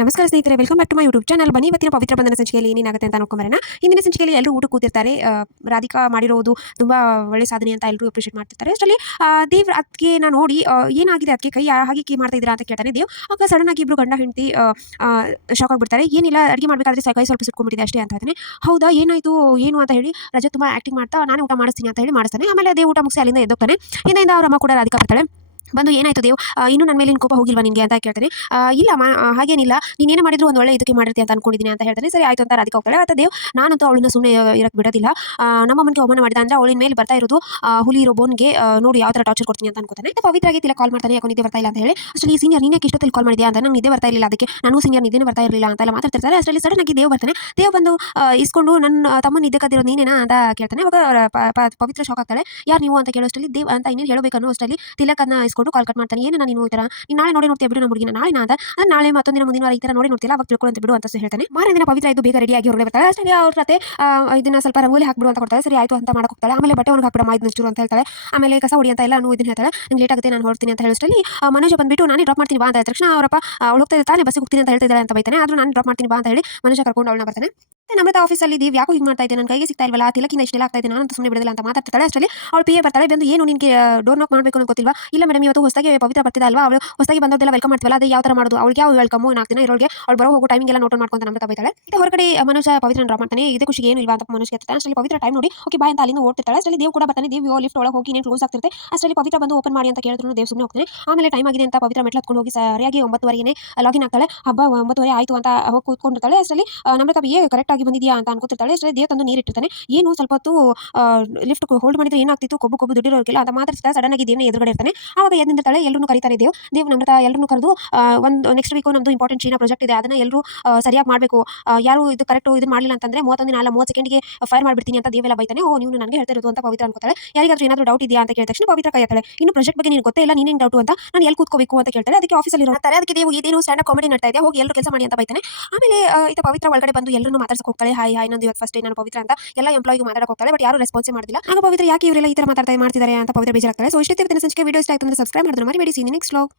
ನಮಸ್ಕಾರ ಸ್ನೇಹಿತರೆ, welcome back to my YouTube channel. ಬನ್ನಿ ಇವತ್ತಿನ ಪವಿತ್ರ ಬಂಧನ ಸಂಚಿಕೆಯಲ್ಲಿ ಏನೇನಾಗುತ್ತೆ ಅಂತ ನೋಡ್ಕೊಂಬರೋಣ. ಇಂದಿನ ಸಂಚಿಕೆಯಲ್ಲಿ ಎಲ್ಲರೂ ಊಟ ಕೂತಿರ್ತಾರೆ. ರಾಧಿಕಾ ಮಾಡಿರೋದು ತುಂಬ ಒಳ್ಳೆ ಸಾಧನೆ ಅಂತ ಎಲ್ಲರೂ ಅಪ್ರಿಷಿಯೇಟ್ ಮಾಡ್ತಿರ್ತಾರೆ. ಅಷ್ಟರಲ್ಲಿ ದೇವ್ ಅದಕ್ಕೆ ನೋಡಿ ಏನಾಗಿದೆ ಅದಕ್ಕೆ ಕೈ ಹಾಗೆ ಕೀ ಮಾಡ್ತಾ ಇದ್ದೀರಾ ಅಂತ ಕೇಳ್ತಾನೆ ದೇವ್. ಆಗ ಸಡನ್ ಆಗಿ ಇಬ್ಬರು ಗಂಡ ಹೆಂಡತಿ ಶಾಕ್ ಆಗಿಬಿಡ್ತಾರೆ. ಏನಿಲ್ಲ, ಅಡುಗೆ ಮಾಡಬೇಕಾದ್ರೆ ಕೈ ಸ್ವಲ್ಪ ಸುಟ್ಕೊಂಡ್ಬಿಟ್ಟಿದೆ ಅಷ್ಟೇ ಅಂತ ಹೇಳ್ತಾನೆ. ಹೌದಾ, ಏನಾಯಿತು ಏನು ಅಂತ ಹೇಳಿ ರಜತ್ ತುಂಬ ಆ್ಯಕ್ಟಿಂಗ್ ಮಾಡ್ತಾ ನಾನೇ ಊಟ ಮಾಡಿಸ್ತೀನಿ ಅಂತ ಹೇಳಿ ಮಾಡಿಸ್ತಾನೆ. ಆಮೇಲೆ ದೇವ್ ಊಟ ಮುಗಿಸಿ ಅಲ್ಲಿಂದ ಎದ್ದೋಗ್ತಾನೆ. ಹಿಂದೆಯಿಂದ ಅವ್ರ ಅಮ್ಮ ಕೂಡ ರಾಧಿಕಾ ಬರ್ತಾಳೆ. ಬಂದು ಏನಾಯಿತು ದೇವ್, ಇನ್ನೂ ನನ್ನ ಮೇಲಿನ ಕೋಪ ಹೋಗಿಲ್ವಾ ನಿನಗೆ ಅಂತ ಕೇಳ್ತಾನೆ. ಇಲ್ಲ ಹಾಗೇನಿಲ್ಲ, ನೀನೇನು ಮಾಡಿದ್ರು ಒಂದು ಒಳ್ಳೆ ಇದಕ್ಕೆ ಮಾಡಿರ್ತೀಯ ಅಂತ ಅನ್ಕೊಂಡಿದ್ದೀನಿ ಅಂತ ಹೇಳ್ತಾನೆ. ಸರಿ ಆಯಿತು ಅಂತ ರಾಧಿಕಾ ಹೋಗ್ತಾಳೆ. ಮತ್ತು ದೇವ್, ನಾನಂತೂ ಅವಳನ್ನ ಸುಮ್ಮನೆ ಇರಕ್ಕೆ ಬಿಡೋದಿಲ್ಲ. ನಮ್ಮಮ್ಮನಿಗೆ ಅವಮಾನ ಮಾಡಿದ ಅಂದರೆ ಅವಳಿನ ಮೇಲೆ ಬರ್ತಾ ಇರೋದು ಹುಲಿ ಇರೋ ಬೋನ್ಗೆ ನೋಡಿ ಯಾವ ಥರ ಟಾರ್ಚರ್ ಕೊಡ್ತೀನಿ ಅಂತ ಅನ್ಕೋತಾನೆ. ಪವಿತ್ರಾಗಿ ತಿಲ್ಲ ಕಾಲ್ ಮಾಡ್ತಾನೆ, ಯಾಕೋ ನಿದ್ದೆ ಬರ್ತಾ ಇಲ್ಲ ಅಂತ ಹೇಳಿ. ಅಷ್ಟರಲ್ಲಿ ಈ ಸೀನಿಯರ್ ನೀನೇ ಇಷ್ಟೊತ್ತಲ್ಲಿ ಕಾಲ್ ಮಾಡಿದ್ಯಾ ಅಂತ, ನಂಗೆ ನಿದ್ದೆ ಬರ್ತಾ ಇರಲಿಲ್ಲ, ಅದಕ್ಕೆ ನಾನು ಸೀನಿಯರ್ ನಿದ್ದೆ ಬರ್ತಾ ಇರಲಿಲ್ಲ ಅಂತೆಲ್ಲ ಮಾತಾಡ್ತಿರ್ತಾರೆ. ಅಷ್ಟರಲ್ಲಿ ಸಡನ್ ಆಗಿ ದೇವ್ ಬರ್ತಾನೆ. ದೇವ್ ಬಂದು ಇಸ್ಕೊಂಡು ನನ್ನ ತಮ್ಮನ ನಿದ್ದೆ ಕದ್ದಿರೋ ನೀನೇನಾ ಅಂತ ಕೇಳ್ತಾನೆ. ಅವಾಗ ಪವಿತ್ರ ಶಾಕ್ ಆಗ್ತಾಳೆ. ಯಾರು ನೀವು ಅಂತ ಕೇಳೋಷ್ಟರಲ್ಲಿ ದೇವ್ ಅಂತ ಇನ್ನೇನು ಹೇಳಬೇಕನ್ನೋ ಅಷ್ಟರಲ್ಲಿ ತಿಲಕನ್ನ ಇಸ್ಕೊಂಡು ಕಾಲ್ ಕಟ್ ಮಾಡ್ತಾನೆ. ಏನು ನೀನು ಈ ಥರ ನೀನು ನಾಳೆ ನೋಡ್ತೀಯ ಬಿಡು ನಮ್ಮ ಹುಡುಗಿನ, ನಾಳೆ ಅಂದ್ರೆ ನಾಳೆ ಮತ್ತೊಂದಿನ ಮುಂದಿನ ವಾರ ಈ ಥರ ನೋಡ್ತಿಲ್ಲ, ಅವಾಗ ತಿಳ್ಕೊಳ್ಳಂತ ಬಿಡು ಅಂತ ಹೇಳ್ತಾನೆ. ಮಾರನೇ ದಿನ ಪವಿತ್ರ ಇದು ಬೇಗ ರೆಡಿಯಾಗಿ ಹೊರಗಡೆ ಬರ್ತಾಳೆ. ಅಷ್ಟರಲ್ಲಿ ಅವ್ರ ಜೊತೆ ಇದನ್ನ ಸ್ವಲ್ಪ ರಂಗೋಲಿ ಹಾಕ್ಬಿಡು ಅಂತ ಕೊಡ್ತಾಳೆ. ಸರಿ ಆಯಿತು ಅಂತ ಮಾಡಕ್ಕೆ ಹೋಗ್ತಾಳೆ. ಆಮೇಲೆ ಬಟ್ಟೆ ಒಣಗಿ ಹಾಕ್ಬಿಡಮ್ಮ ಇದನ್ನ ಚೂರು ಅಂತ ಹೇಳ್ತಾಳೆ. ಆಮೇಲೆ ಕಸ ಹೊಡಿ ಅಂತ ಎಲ್ಲ ಇದನ್ನ ಹೇಳ್ತಾಳೆ. ನಂಗೆ ಲೇಟ್ ಆಗುತ್ತೆ, ನಾನು ಹೊರಡ್ತೀನಿ ಅಂತ ಹೇಳೋಷ್ಟರಲ್ಲಿ ಮನೋಜ ಬಂದ್ಬಿಟ್ಟು ನಾನೇ ಡ್ರಾಪ್ ಮಾಡ್ತೀನಿ ಬಾ ಅಂತ ಹೇಳಿದ ತಕ್ಷಣ ಅವರಪ್ಪ ಅವಳು ಹೋಗ್ತಾ ಇದ್ದಾನೆ, ಬಸ್ಸಿಗೆ ಹೋಗ್ತೀನಿ ಅಂತ ಹೇಳ್ತಿದ್ದಾಳೆ ಅಂತ ಬೈತಾನೆ. ಆದರೂ ನಾನು ಡ್ರಾಪ್ ಮಾಡ್ತೀನಿ ಬಾ ಅಂತ ಹೇಳಿ ಮನೋಜ ಕರ್ಕೊಂಡು ಅವಳನ್ನ ಬರ್ತಾನೆ. ನಮ್ರತಾ ಆಫೀಸಲ್ಲಿ ದೇವ್ ಯಾಕೋ ಹಿಂಗೆ ಮಾಡ್ತಾ ಇದ್ದೆ, ನನ್ನ ಕೈಗೆ ಸಿಗ್ತಾ ಇಲ್ವಲ್ಲ, ತಿಲಕಿಂದ ಇಷ್ಟೆಲ್ಲ ಆಗ್ತಾ ಇದೆ, ನಾನು ಸುಮ್ಮನೆ ಬಿಡೋದಿಲ್ಲ ಅಂತ ಮಾತಾಡ್ತಿರ್ತಾಳೆ. ಅಷ್ಟರಲ್ಲಿ ಅವಳು ಪಿ ಎ ಬರ್ತಾಳೆ. ಬಂದು ಏನು ನಿನಗೆ ಡೋರ್ ನಾಕ್ ಮಾಡಬೇಕು ಅಂತ ಗೊತ್ತಿಲ್ವಾ? ಇಲ್ಲ ಮೇಡಮ್, ಇವತ್ತು ಹೊಸದಾಗಿ ಪವಿತ್ರ ಬರ್ತಿದ್ದ ಅಲ್ವಾ, ಅವಳು ಹೊಸದಾಗಿ ಬಂದೋದೆಲ್ಲ ವೆಲ್ಕಮ್ ಮಾಡ್ತೀವಲ್ಲ, ಅದು ಯಾವ ಥರ ಮಾಡೋದು, ಅವಳಿಗೆ ಯಾವ ವೆಲ್ಕಮ್ 4 ದಿನ ಇರೋಳಿಗೆ ಅವಳು ಬರೋ ಹೋಗೋ ಟೈಮಿಂಗ್ ಎಲ್ಲ ನೋಟ್ ಮಾಡ್ಕೊಂತ ನಮ್ರತಾ ಬೈತಾಳೆ. ಇದು ಹೊರಗಡೆ ಮನೋಜ ಪವಿತ್ರ ಡ್ರಾಪ್ ಮಾಡ್ತಾನೆ. ಇದೇ ಖುಷಿಗೆ ಏನು ಇಲ್ವಾ ಅಂತ ಮನೋಜ್ ಕೇಳ್ತಾನೆ. ಅಷ್ಟರಲ್ಲಿ ಪವಿತ್ರ ಟೈಮ್ ನೋಡಿ ಓಕೆ ಬಾಯ್ ಅಂತ ಅಲ್ಲಿಂದ ಓಡ್ತಿರ್ತಾಳೆ. ಅಷ್ಟರಲ್ಲಿ ದೇವ್ ಕೂಡ ಬರ್ತಾನೆ. ದೇವ್ ಲಿಫ್ಟ್ ಒಳಗೆ ಹೋಗಿ ಕ್ಲೋಸ್ ಆಗ್ತಿರುತ್ತೆ. ಅಷ್ಟರಲ್ಲಿ ಪವಿತ್ರ ಬಂದು ಓಪನ್ ಮಾಡಿ ಅಂತ ಕೇಳಿದ್ರು ದೇವ್ ಸುಮ್ಮನೆ ಹೋಗ್ತಾನೆ. ಆಮೇಲೆ ಟೈಮ್ ಆಗಿದೆ ಅಂತ ಪವಿತ್ರ ಮೆಟ್ಲು ಹತ್ಕೊಂಡು ಹೋಗಿ ಸರಿಯಾಗಿ 9:30ಗೆ ಲಾಗಿನ್ ಆಗ್ತಾಳೆ. ಹಬ್ಬ 9:30 ಆಯಿತು ಅಂತ ಹೋಗಿ ಕೂತ್ಕೊಂಡಿರ್ತಾಳೆ. ಅಷ್ಟರಲ್ಲಿ ನಮ್ರತಾ ಬಿ ಕರೆಕ್ಟ್ ಆಗಿ ಬಂದಿದೆಯಾ ಅಂತ ಅನ್ಕೋತಿರ್ತಾಳೆ. ಅಷ್ಟರಲ್ಲಿ ದೇವ್ ತಂದು ನೀರು ಇಟ್ಟಿರ್ತಾನೆ. ಏನು ಸ್ವಲ್ಪ ಹೊತ್ತು ಲಿಫ್ಟ್ ಹೋಲ್ಡ್ ಮಾಡಿದ್ರೆ ಏನಾಗ್ತಿತ್ತು, ಕೊಬ್ಬು ದುಡ್ಡಿರೋರ್ಗಿಲ್ಲ ಅಂತ ಮಾತಾಡ್ತಾ ಸಡನ್ ಆಗಿ ದೇವ್ನ ಎದುರುಗಡೆ ಇರ್ತಾನೆ. ಆವಾಗ ಎದ್ದು ನಿಂತಿರ್ತಾಳೆ. ಎಲ್ಲರೂ ಕರೀತಾರೆ. ದೇವ್ ನಮ್ರತಾ ಎಲ್ಲರೂ ಕರೆದು ಒಂದು ನೆಕ್ಸ್ಟ್ ವೀಕು ನಮ್ಮದು ಇಂಪಾರ್ಟೆಂಟ್ ಚೀನಾ ಪ್ರಾಜೆಕ್ಟ್ ಇದೆ, ಅದನ್ನ ಎಲ್ಲರೂ ಸರಿಯಾಗಿ ಮಾಡಬೇಕು, ಯಾರು ಇದು ಕರೆಕ್ಟ್ ಇದು ಮಾಡಲಿಲ್ಲ ಅಂತಂದ್ರೆ 31 ದಿನ ಅಲ್ಲ 30 ಸೆಕೆಂಡ್ಗೆ ಫೈರ್ ಮಾಡಿಬಿಡ್ತೀನಿ ಅಂತ ದೇವೆಲ್ಲ ಬೈತಾನೆ. ನೀವು ನನಗೆ ಹೇಳ್ತಾ ಇರೋದು ಅಂತ ಪವಿತ್ರ ಅನ್ಕೋತಾಳೆ. ಯಾರಿಗಾದ್ರೂ ಏನಾದರೂ ಡೌಟ್ ಇದೆಯಾ ಅಂತ ಕೇಳಿದ ತಕ್ಷಣ ಪವಿತ್ರ ಕೈ ಎತ್ತಾಳೆ. ಇನ್ನು ಪ್ರಾಜೆಕ್ಟ್ ಬಗ್ಗೆ ನಿನಗೆ ಗೊತ್ತೇ ಇಲ್ಲ, ನೀನೇನು ಡೌಟ್ ಅಂತ, ನಾನು ಎಲ್ಲಿ ಕೂತ್ಕೋಬೇಕು ಅಂತ ಕೇಳ್ತಾಳೆ. ಅದಕ್ಕೆ ಆಫೀಸಲ್ಲಿ ಇರ್ತಾರೆ. ಅದಕ್ಕೆ ದೇವ್ ಇದೇನು ಸ್ಟ್ಯಾಂಡ್ ಅಪ್ ಕಾಮಿಡಿ ನಡ್ತಾ ಇದೆ, ಹೋಗಿ ಎಲ್ಲರೂ ಕೆಲಸ ಮಾಡಿ ಅಂತ ಬೈತಾನೆ. ಆಮೇಲೆ ಇದು ಪವಿತ್ರ ಒಳಗಡೆ ಬಂದು ಎಲ್ಲರೂ ಮಾತಾಡ್ಸಕ್ಕೆ ಹೋಗ್ತಾಳೆ. ಹಾಯ್ ನಂದು ಇವತ್ತು ಫಸ್ಟ್ ಡೇ, ನಾನು ಪವಿತ್ರ ಅಂತ ಎಲ್ಲ ಎಂಪ್ಲಾಯಿಗೆ ಮಾತಾಡಕ್ಕೆ ಹೋಗ್ತಾಳೆ. ಬಟ್ ಯಾರು ರೆಸ್ಪಾನ್ಸ್ ಮಾಡಿಲ್ಲ. ಆಗ ಪವಿತ್ರ ಯಾಕೆ ಇವರೆಲ್ಲ ಈ ಥರ ಮಾಡ್ತಿದ್ದಾರೆ ಅಂತ ಪವಿತ್ರ ಬೇಜಾರಾಗ್ತಾಳೆ. ಸೊ ಇಷ್ಟೇ ಸಂಚಿಕೆ ವಿಡಿಯೋ ಇಷ್ಟ ಆಯ್ತು ಅಂದ್ರೆ ಸಬ್ಸ್ಕ್ರೈಬ್ ಮಾಡೋದನ್ನ ಮರಿಬೇಡಿ. C next vlog.